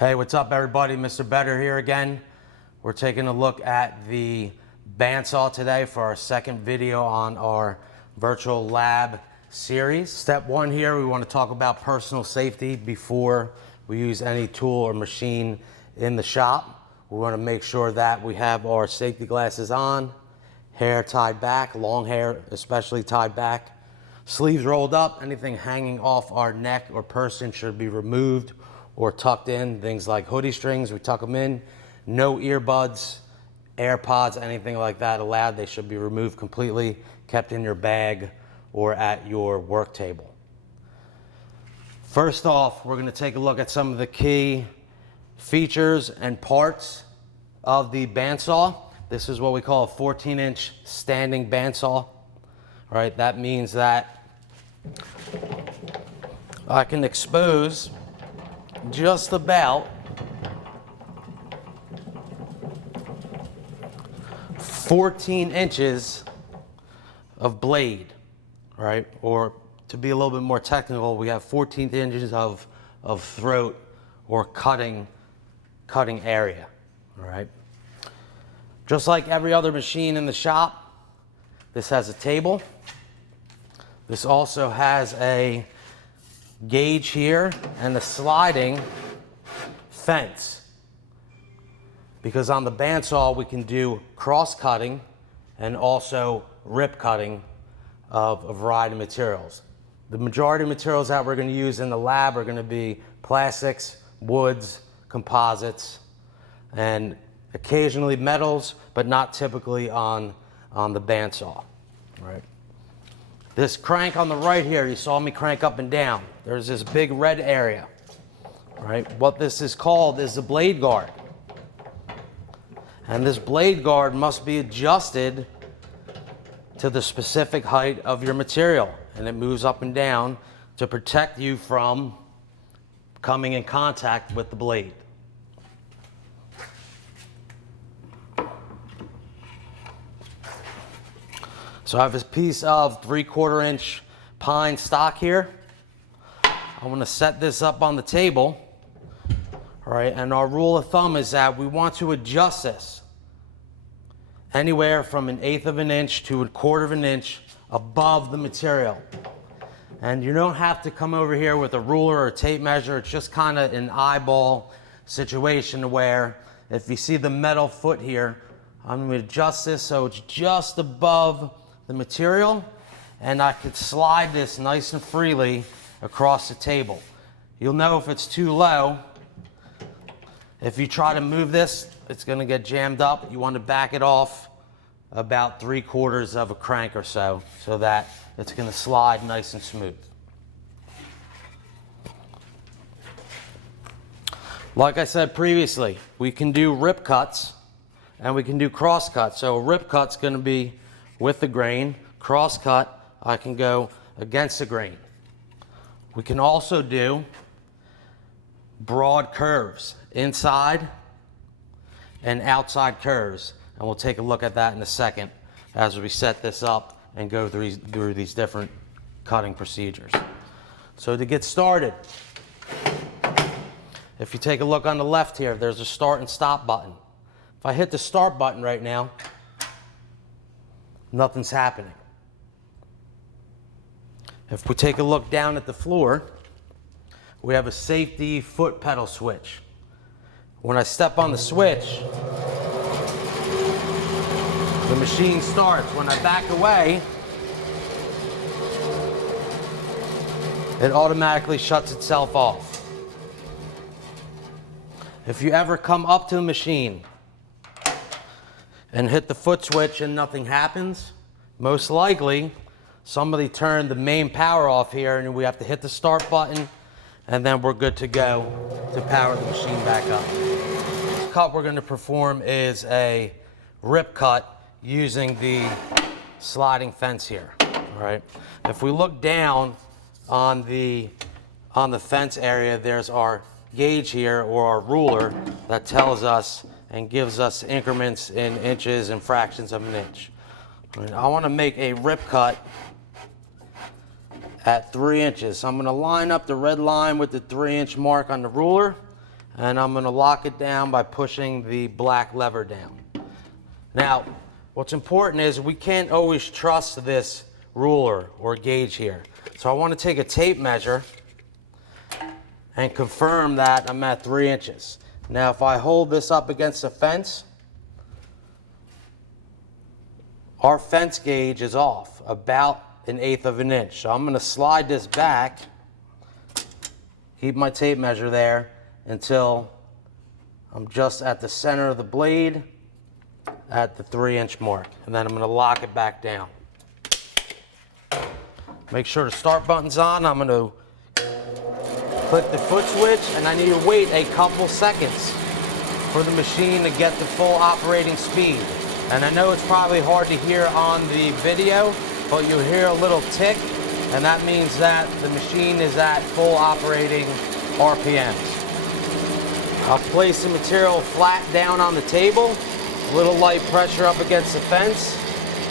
Hey, what's up everybody? Mr. Better here again. We're taking a look at the bandsaw today for our second video on our virtual lab series. Step one here, we want to talk about personal safety before we use any tool or machine in the shop. We want to make sure that we have our safety glasses on, hair tied back, long hair especially tied back, sleeves rolled up, anything hanging off our neck or person should be removed or tucked in. Things like hoodie strings, we tuck them in. No earbuds, AirPods, anything like that allowed. They should be removed completely, kept in your bag or at your work table. First off, we're going to take a look at some of the key features and parts of the bandsaw. This is what we call a 14-inch standing bandsaw. All right, that means that I can expose just about 14 inches of blade, right? Or to be a little bit more technical, we have 14 inches of throat or cutting area, all right? Just like every other machine in the shop, this has a table. This also has a gauge here and a sliding fence, because on the bandsaw we can do cross cutting and also rip cutting of a variety of materials. The majority of materials that we're going to use in the lab are going to be plastics, woods, composites, and occasionally metals, but not typically on the bandsaw. Right. This crank on the right here, you saw me crank up and down. There's this big red area, right? What this is called is the blade guard. And this blade guard must be adjusted to the specific height of your material. And it moves up and down to protect you from coming in contact with the blade. So I have this piece of 3/4 inch pine stock here. I want to set this up on the table, all right? And our rule of thumb is that we want to adjust this anywhere from 1/8 of an inch to 1/4 of an inch above the material. And you don't have to come over here with a ruler or a tape measure. It's just kind of an eyeball situation where if you see the metal foot here, I'm going to adjust this so it's just above the material, and I could slide this nice and freely across the table. You'll know if it's too low. If you try to move this, it's going to get jammed up. You want to back it off about 3/4 of a crank or so that it's going to slide nice and smooth. Like I said previously, we can do rip cuts and we can do cross cuts. So a rip cut's going to be with the grain. Cross cut, I can go against the grain. We can also do broad curves, inside and outside curves. And we'll take a look at that in a second as we set this up and go through these different cutting procedures. So to get started, if you take a look on the left here, there's a start and stop button. If I hit the start button right now, nothing's happening. If we take a look down at the floor, we have a safety foot pedal switch. When I step on the switch, the machine starts. When I back away, it automatically shuts itself off. If you ever come up to the machine and hit the foot switch and nothing happens, most likely somebody turned the main power off here, and we have to hit the start button, and then we're good to go to power the machine back up. This cut we're going to perform is a rip cut using the sliding fence here. All right. If we look down on the fence area, there's our gauge here, or our ruler, that tells us and gives us increments in inches and fractions of an inch. And I want to make a rip cut at 3 inches. So I'm going to line up the red line with the 3-inch mark on the ruler, and I'm going to lock it down by pushing the black lever down. Now, what's important is we can't always trust this ruler or gauge here. So I want to take a tape measure and confirm that I'm at 3 inches. Now, if I hold this up against the fence, our fence gauge is off about 1/8 of an inch. So I'm going to slide this back, keep my tape measure there until I'm just at the center of the blade at the 3-inch mark. And then I'm going to lock it back down. Make sure the start button's on. I'm going to click the foot switch, and I need to wait a couple seconds for the machine to get the full operating speed. And I know it's probably hard to hear on the video, but you'll hear a little tick, and that means that the machine is at full operating RPMs. I'll place the material flat down on the table, a little light pressure up against the fence,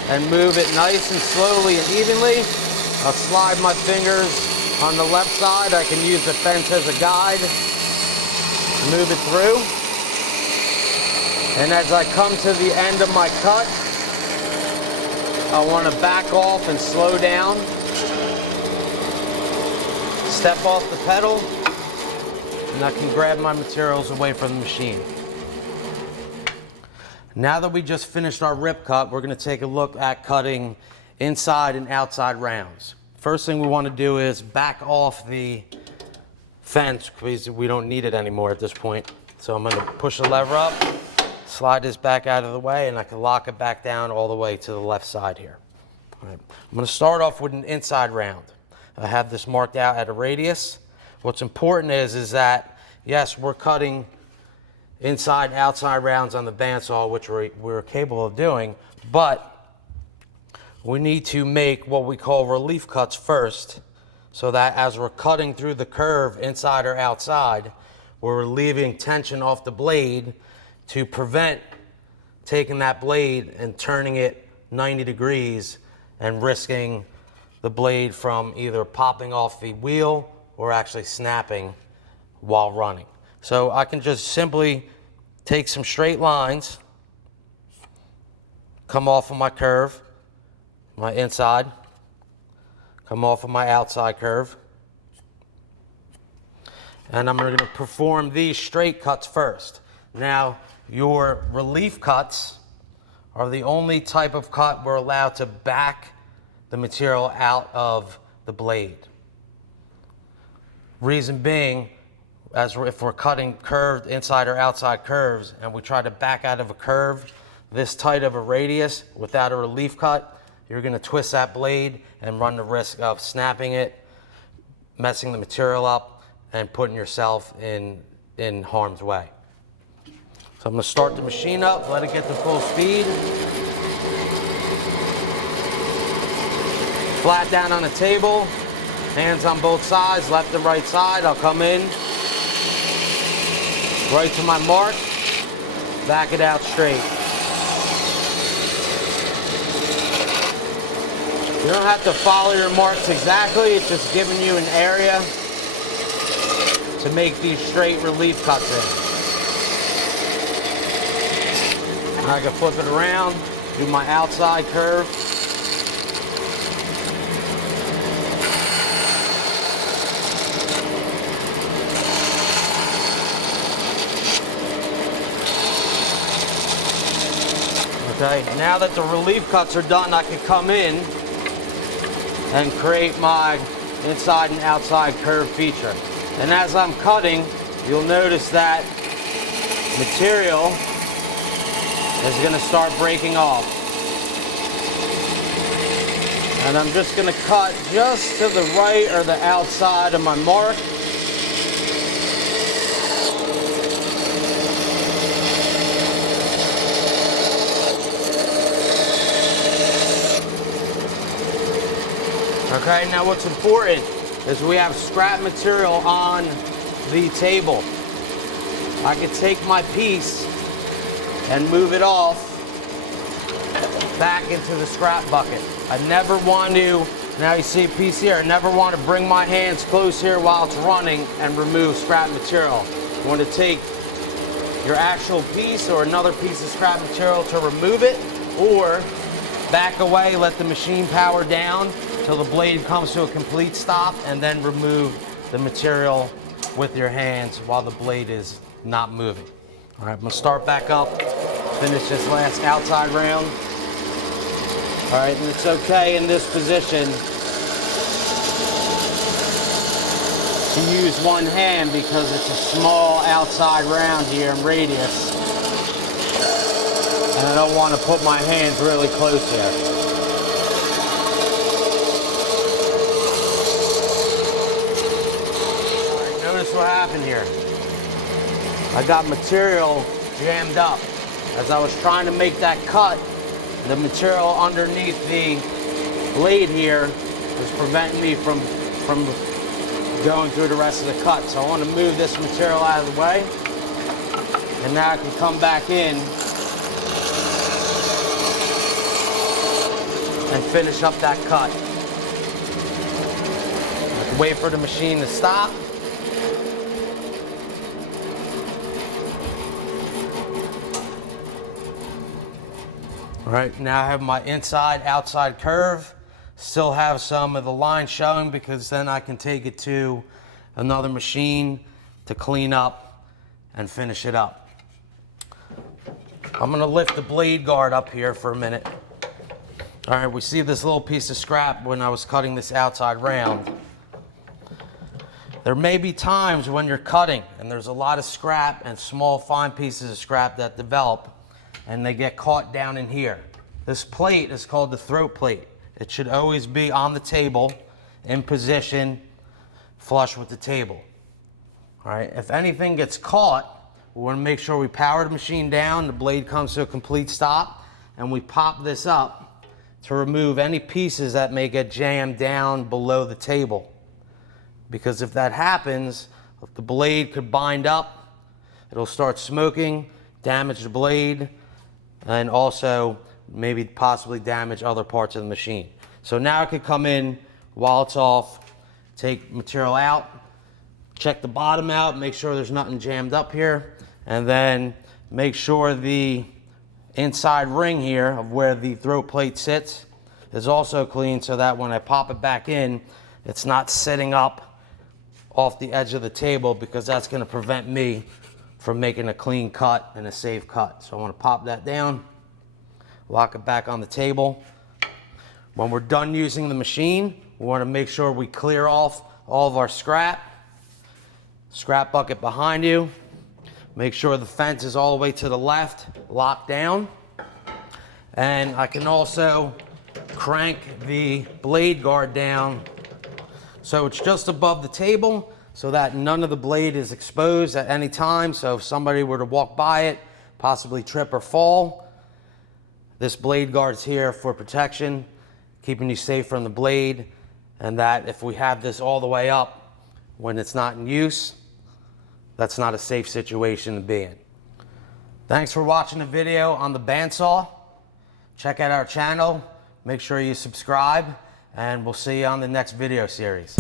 and move it nice and slowly and evenly. I'll slide my fingers on the left side. I can use the fence as a guide, move it through. And as I come to the end of my cut, I want to back off and slow down. Step off the pedal, and I can grab my materials away from the machine. Now that we just finished our rip cut, we're going to take a look at cutting inside and outside rounds. First thing we want to do is back off the fence because we don't need it anymore at this point. So I'm going to push the lever up, slide this back out of the way, and I can lock it back down all the way to the left side here. All right. I'm going to start off with an inside round. I have this marked out at a radius. What's important is that, yes, we're cutting inside, outside rounds on the bandsaw, which we're capable of doing, but we need to make what we call relief cuts first, so that as we're cutting through the curve inside or outside, we're relieving tension off the blade to prevent taking that blade and turning it 90 degrees and risking the blade from either popping off the wheel or actually snapping while running. So I can just simply take some straight lines, come off of my curve, my inside, come off of my outside curve, and I'm going to perform these straight cuts first. Now, your relief cuts are the only type of cut we're allowed to back the material out of the blade. Reason being, if we're cutting curved inside or outside curves and we try to back out of a curve this tight of a radius without a relief cut, you're going to twist that blade and run the risk of snapping it, messing the material up, and putting yourself in harm's way. So I'm going to start the machine up, let it get to full speed. Flat down on the table, hands on both sides, left and right side. I'll come in, right to my mark, back it out straight. You don't have to follow your marks exactly, it's just giving you an area to make these straight relief cuts in. I can flip it around, do my outside curve. Okay, now that the relief cuts are done, I can come in and create my inside and outside curve feature. And as I'm cutting, you'll notice that material is going to start breaking off. And I'm just going to cut just to the right or the outside of my mark. Okay, now what's important is we have scrap material on the table. I can take my piece and move it off back into the scrap bucket. I never want to, now you see a piece here, I never want to bring my hands close here while it's running and remove scrap material. You want to take your actual piece or another piece of scrap material to remove it, or back away, let the machine power down till the blade comes to a complete stop, and then remove the material with your hands while the blade is not moving. All right, I'm gonna start back up, finish this last outside round. All right, and it's okay in this position to use one hand because it's a small outside round here in radius. And I don't want to put my hands really close here. All right, notice what happened here. I got material jammed up. As I was trying to make that cut, the material underneath the blade here was preventing me from going through the rest of the cut. So I want to move this material out of the way. And now I can come back in and finish up that cut. Wait for the machine to stop. All right, now I have my inside-outside curve. Still have some of the line showing because then I can take it to another machine to clean up and finish it up. I'm gonna lift the blade guard up here for a minute. All right, we see this little piece of scrap when I was cutting this outside round. There may be times when you're cutting and there's a lot of scrap and small fine pieces of scrap that develop and they get caught down in here. This plate is called the throat plate. It should always be on the table, in position, flush with the table. All right, if anything gets caught, we want to make sure we power the machine down, the blade comes to a complete stop, and we pop this up to remove any pieces that may get jammed down below the table. Because if that happens, the blade could bind up, it'll start smoking, damage the blade, and also maybe possibly damage other parts of the machine. So now I could come in while it's off, take material out, check the bottom out, make sure there's nothing jammed up here, and then make sure the inside ring here of where the throat plate sits is also clean so that when I pop it back in, it's not sitting up off the edge of the table, because that's going to prevent me from making a clean cut and a safe cut. So I want to pop that down, lock it back on the table. When we're done using the machine, we want to make sure we clear off all of our scrap. Scrap bucket behind you. Make sure the fence is all the way to the left, locked down. And I can also crank the blade guard down so it's just above the table so that none of the blade is exposed at any time. So if somebody were to walk by it, possibly trip or fall, this blade guard's here for protection, keeping you safe from the blade, and that if we have this all the way up when it's not in use, that's not a safe situation to be in. Thanks for watching the video on the bandsaw. Check out our channel, make sure you subscribe, and we'll see you on the next video series.